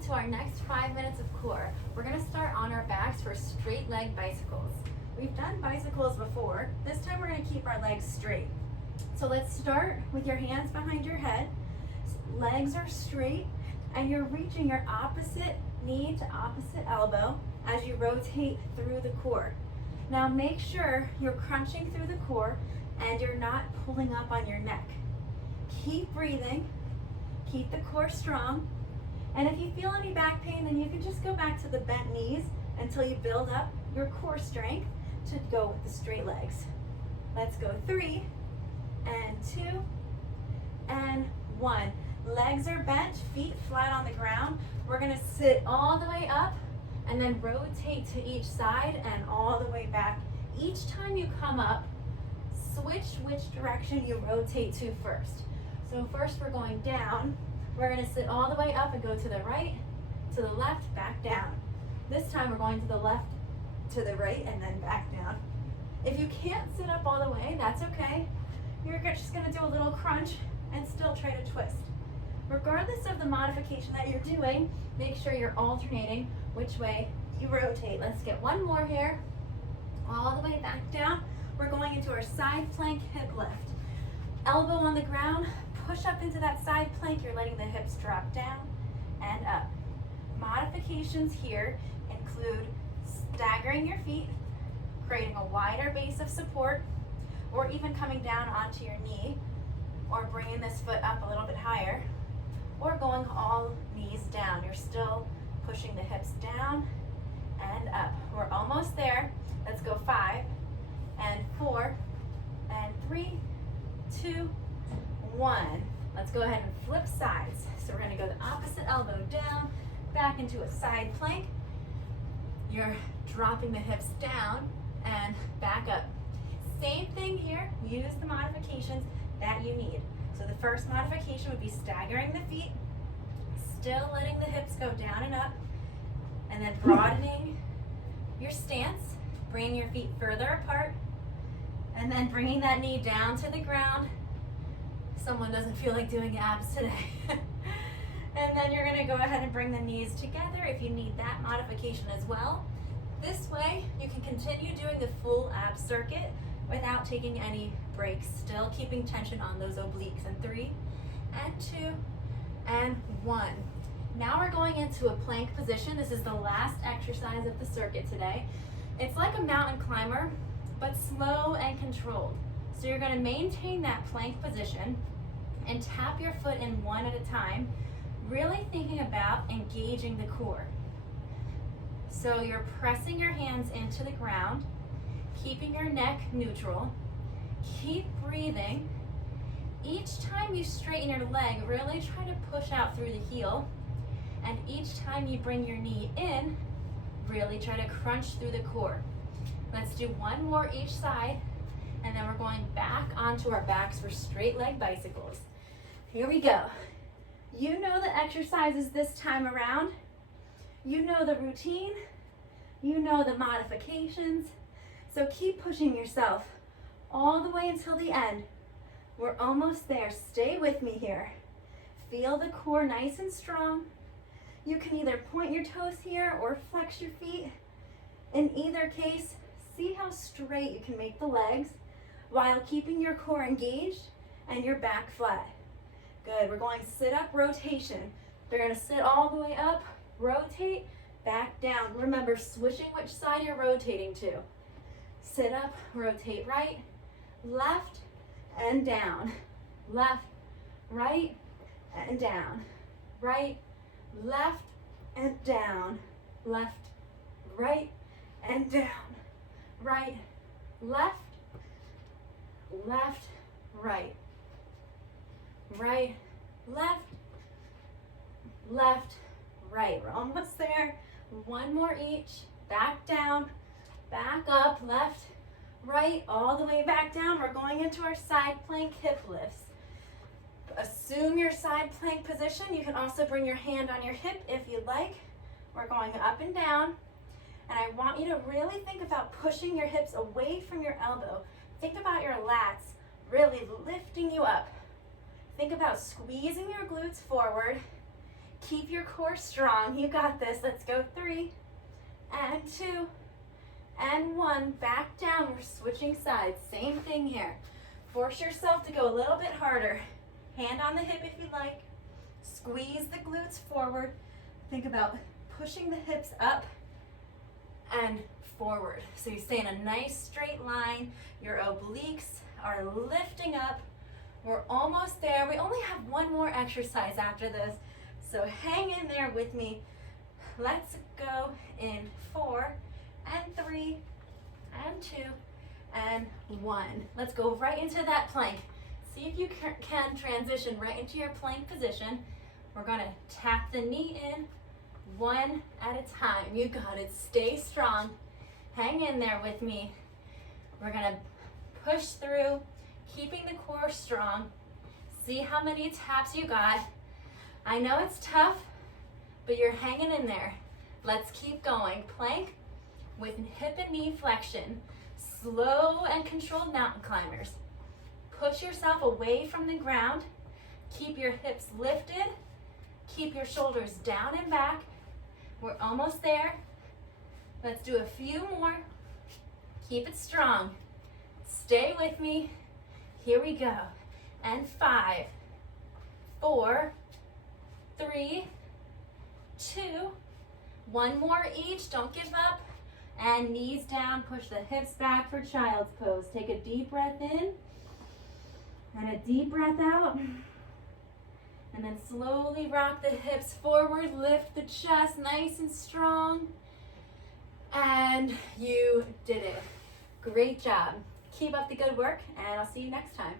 welcome to our next 5 minutes of core. We're gonna start on our backs for straight leg bicycles. We've done bicycles before. This time we're gonna keep our legs straight. So let's start with your hands behind your head. Legs are straight and you're reaching your opposite knee to opposite elbow as you rotate through the core. Now make sure you're crunching through the core and you're not pulling up on your neck. Keep breathing, keep the core strong, and if you feel any back pain, then you can just go back to the bent knees until you build up your core strength to go with the straight legs. Let's go 3 and 2 and 1. Legs are bent, feet flat on the ground. We're gonna sit all the way up and then rotate to each side and all the way back. Each time you come up, switch which direction you rotate to first. So first we're going down. We're gonna sit all the way up and go to the right, to the left, back down. This time we're going to the left, to the right, and then back down. If you can't sit up all the way, that's okay. You're just gonna do a little crunch and still try to twist. Regardless of the modification that you're doing, make sure you're alternating which way you rotate. Let's get one more here. All the way back down. We're going into our side plank hip lift. Elbow on the ground, push up into that side plank. You're letting the hips drop down and up. Modifications here include staggering your feet, creating a wider base of support, or even coming down onto your knee, or bringing this foot up a little bit higher, or going all knees down. You're still pushing the hips down and up. We're almost there. Let's go 5 and 4 and 3, 2, 1. Let's go ahead and flip sides. So we're gonna go the opposite elbow down, back into a side plank. You're dropping the hips down and back up. Same thing here, use the modifications that you need. So the first modification would be staggering the feet, still letting the hips go down and up, and then broadening your stance, bringing your feet further apart, and then bringing that knee down to the ground. Someone doesn't feel like doing abs today. And then you're gonna go ahead and bring the knees together if you need that modification as well. This way, you can continue doing the full ab circuit without taking any breaks, still keeping tension on those obliques. And 3 and 2 and 1. Now we're going into a plank position. This is the last exercise of the circuit today. It's like a mountain climber, but slow and controlled. So you're gonna maintain that plank position and tap your foot in one at a time, really thinking about engaging the core. So you're pressing your hands into the ground, keeping your neck neutral. Keep breathing. Each time you straighten your leg, really try to push out through the heel. And each time you bring your knee in, really try to crunch through the core. Let's do one more each side, and then we're going back onto our backs for straight leg bicycles. Here we go. You know the exercises this time around. You know the routine. You know the modifications. So keep pushing yourself all the way until the end. We're almost there. Stay with me here. Feel the core nice and strong. You can either point your toes here or flex your feet. In either case, see how straight you can make the legs while keeping your core engaged and your back flat. Good. We're going sit up rotation. We're going to sit all the way up, rotate, back down. Remember, switching which side you're rotating to. Sit up, rotate right, left, and down. Left, right, and down. Right, left, and down. Left, right, and down. Right, left, left, right. Right, left, left, right. We're almost there. One more each. Back down, back up, left, right, all the way back down. We're going into our side plank hip lifts. Assume your side plank position. You can also bring your hand on your hip if you'd like. We're going up and down. And I want you to really think about pushing your hips away from your elbow. Think about your lats really lifting you up. Think about squeezing your glutes forward, Keep your core strong. You got this. Let's go. 3 and 2 and 1. Back down. We're switching sides. Same thing here. Force yourself to go a little bit harder. Hand on the hip if you like. Squeeze the glutes forward. Think about pushing the hips up and forward. So you stay in a nice straight line. Your obliques are lifting up. We're almost there. We only have one more exercise after this. So hang in there with me. Let's go in 4 and 3 and 2 and 1. Let's go right into that plank. See if you can transition right into your plank position. We're gonna tap the knee in one at a time. You got it. Stay strong. Hang in there with me. We're gonna push through, keeping the core strong. See how many taps you got. I know it's tough, but you're hanging in there. Let's keep going. Plank with hip and knee flexion. Slow and controlled mountain climbers. Push yourself away from the ground. Keep your hips lifted. Keep your shoulders down and back. We're almost there. Let's do a few more. Keep it strong. Stay with me. Here we go. And 5, 4, 3, 2, 1 more each. Don't give up. And knees down. Push the hips back for child's pose. Take a deep breath in and a deep breath out. And then slowly rock the hips forward. Lift the chest nice and strong. And you did it. Great job. Keep up the good work, and I'll see you next time.